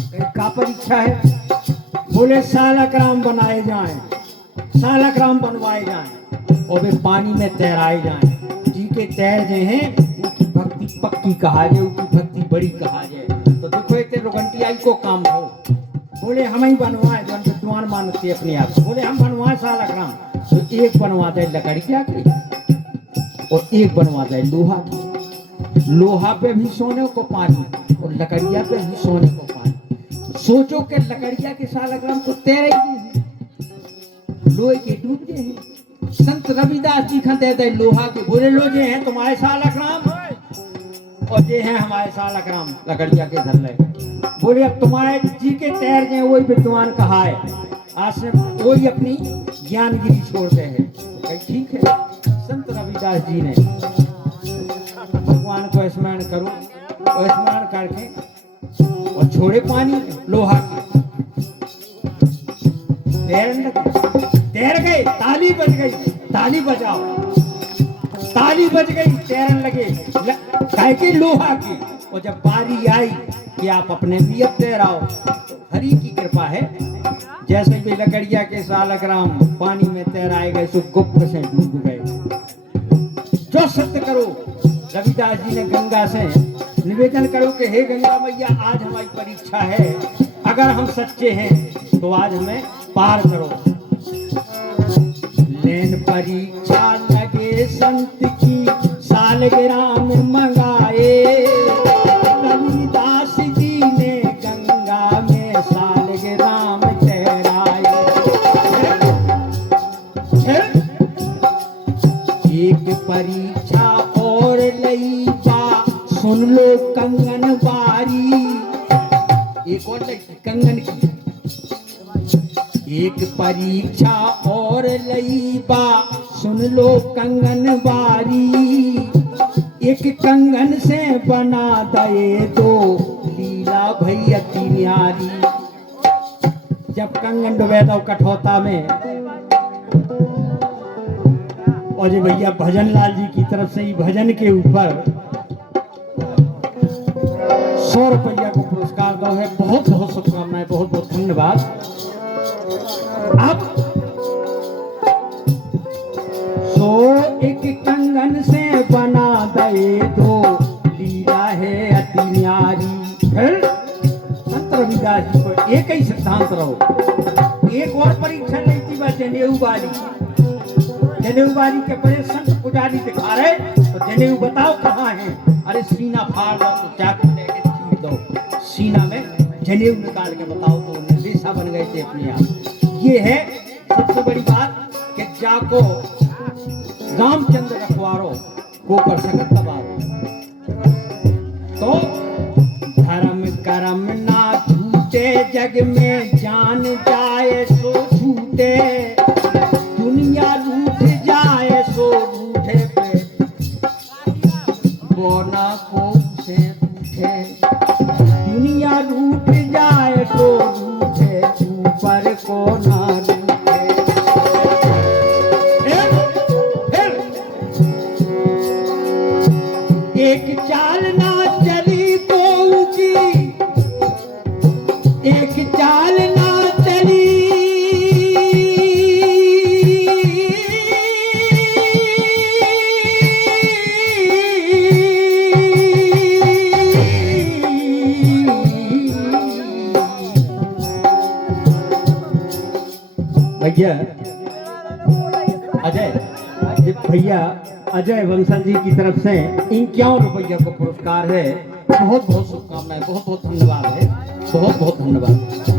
का परीक्षा है? बोले सालग्राम बनाए जाएं, सालग्राम बनवाए जाएं और वे पानी में तैराए जाएं। जी के तैर गए हैं उनकी भक्ति पक्की कहा जाए, उनकी भक्ति बड़ी कहा जाए। तो देखो एक रोगंटियाई को काम हो। बोले हम ही बनवाए, जो विद्वान मानते अपने आप को। बोले हम बनवाए सालग्राम, तो एक बनवा दे लकड़िया की और एक बनवा दे लोहा की। लोहा पे भी सोने को पानी और लकड़िया पे भी सोने को पानी। सोचो कि लकड़िया के सालग्राम तो तैरे ही नहीं, लोहे के डूब गए हैं। संत रविदास जी खा दे लोहा के। बोले लो जे हैं तुम्हारे सालग्राम और जे हैं हमारे सालग्राम लकड़िया के धर ले। बोले अब तुम्हारे जी के तैर गए, वही विद्वान कहा है, आज से वही अपनी ज्ञानगिरी छोड़ते हैं। ठीक है, संत रविदास जी ने भगवान को स्मरण करो और स्मरण करके और छोड़े पानी लोहा के, तैर गए। ताली बज गई, ताली बजाओ, ताली बज गई, तैरने लगे कह के लोहा की। और जब बारी आई कि आप अपने भी अब तैराओ, हरि की कृपा है, जैसे भी लकड़िया के सालग्राम पानी में तैराए गए सो गुप्त से डूब गए। जो सत्य करो, रविदास जी ने गंगा से निवेदन करो कि हे गंगा मैया, आज हमारी परीक्षा है, अगर हम सच्चे हैं तो आज हमें पार करो। लेन परीक्षा लगे संत की सालग्राम मंगाए, रविदास जी ने गंगा में सालग्राम तैराए। एक परीक्षा और लई बा, सुन लो कंगन बारी। एक और लई कंगन की। एक परीक्षा और लई बा, सुन लो कंगन बारी। एक कंगन से बना दे दो, लीला भई अति न्यारी। जब कंगन डुबे दो कठौता में, और जी भैया भजन लाल जी की तरफ से ही भजन के ऊपर 100 रुपया को पुरस्कार दो है। बहुत बहुत शुभकामनाएं, बहुत बहुत धन्यवाद। अब सो एक कंगन से बना दे दो, लीला है अति न्यारी। फिर संत रविदास जी को एक ही सिद्धांत रहो। एक और परीक्षा नहीं थी बस जनेऊ बारी। जनेऊ बारी के बड़े संत पुजारी दिखा रहे, तो जनेऊ बताओ कहाँ है? अरे सीना फाड़ दो तो चाकू लेके चीर दो। सीना में जनेऊ निकाल के बताओ तो निर्देशा बन गए थे अपने आप। ये है सबसे बड़ी बात कि जाको रामचंद्र रखवारो को कर सकत तबारो। तो धर्म कर्म ना छूटे, जग में जान जाए सो छूटे। दुनिया लूट जाए सो रूठे पे, बोना को से रूठे। दुनिया लूट जाए सो रूठे, ऊपर को ना रूठे। एक चाल ना चली तो की, एक चाल ना चली भैया भैया अजय बंसल जी की तरफ से 51 रुपया को पुरस्कार है। बहुत बहुत शुभकामनाएं, बहुत बहुत धन्यवाद है, बहुत बहुत धन्यवाद।